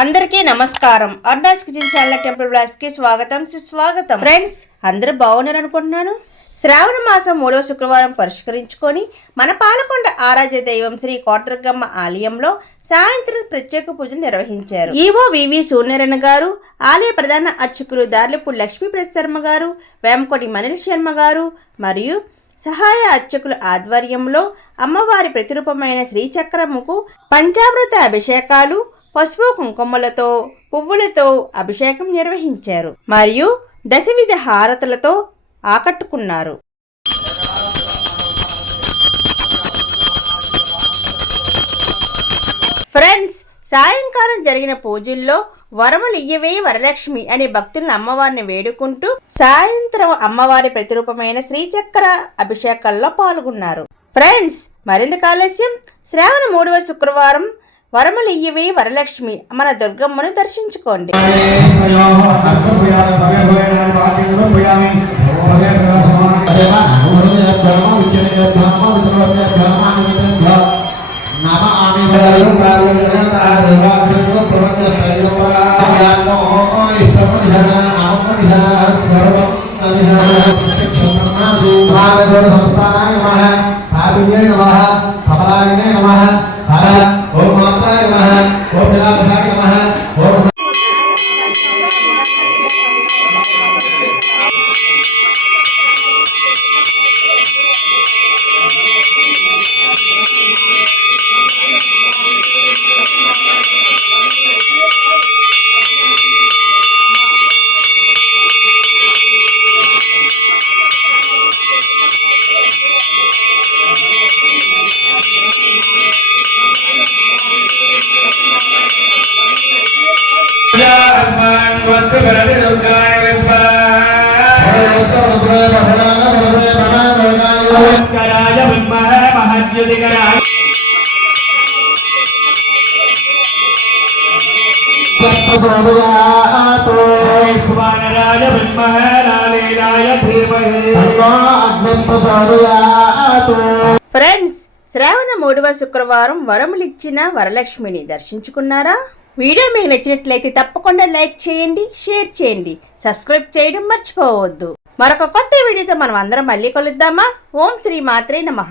అందరికీ నమస్కారం. Ardas kitchen channel temple బ్లాగ్స్కి స్వాగతం సుస్వాగతం. ఫ్రెండ్స్ అందరూ బాగున్నారు అనుకుంటున్నాను శ్రావణ మాసం మూడవ శుక్రవారం పరిష్కరించుకొని మన పాలకొండ ఆరాధ్య దైవం శ్రీ కోటదుర్గమ్మ ఆలయంలో సాయంత్రం ప్రత్యేక పూజలు నిర్వహించారు. ఈవో వివి సూర్యనారాయణ గారు ఆలయ ప్రధాన అర్చకులు దార్లపూడి లక్ష్మీప్రసాద్ శర్మ గారు వేమకోటి మనీల్ శర్మ గారు మరియు సహాయ అర్చకుల ఆధ్వర్యంలో అమ్మవారి ప్రతిరూపమైన శ్రీచక్రముకు పంచామృత అభిషేకాలు పసుపు కుంకుమలతో పువ్వులతో అభిషేకం నిర్వహించారు. మరియు దశవిధ హారతలతో ఆకట్టుకున్నారు. ఫ్రెండ్స్ సాయంకాలం జరిగిన పూజల్లో వరములు ఇయ్యవే వరలక్ష్మి అనే భక్తులను అమ్మవారిని వేడుకుంటూ సాయంత్రం అమ్మవారి ప్రతిరూపమైన శ్రీచక్ర అభిషేకాల్లో పాల్గొన్నారు. ఫ్రెండ్స్ మరింత కాలస్యం శ్రావణ మూడవ శుక్రవారం వరములు ఇయ్యవే వరలక్ష్మి. మన దుర్గమ్మను దర్శించుకోండి. సంస్థానాయ నమ పాపిన్యై నమ కమలాయనే నమ. ఓం నిరామసాయ నమ విద్మహ విద్మహ లాలీలాయ ధీమహి ఫ్రెండ్స్ శ్రావణ మూడవ శుక్రవారం వరములిచ్చిన వరలక్ష్మిని దర్శించుకున్నారా? వీడియో మీకు నచ్చినట్లయితే తప్పకుండా లైక్ చేయండి షేర్ చేయండి. సబ్స్క్రైబ్ చేయడం మర్చిపోవద్దు. మరొక కొత్త వీడియోతో మనం అందరం మళ్ళీ కలుద్దామా? ఓం శ్రీ మాత్రే నమ.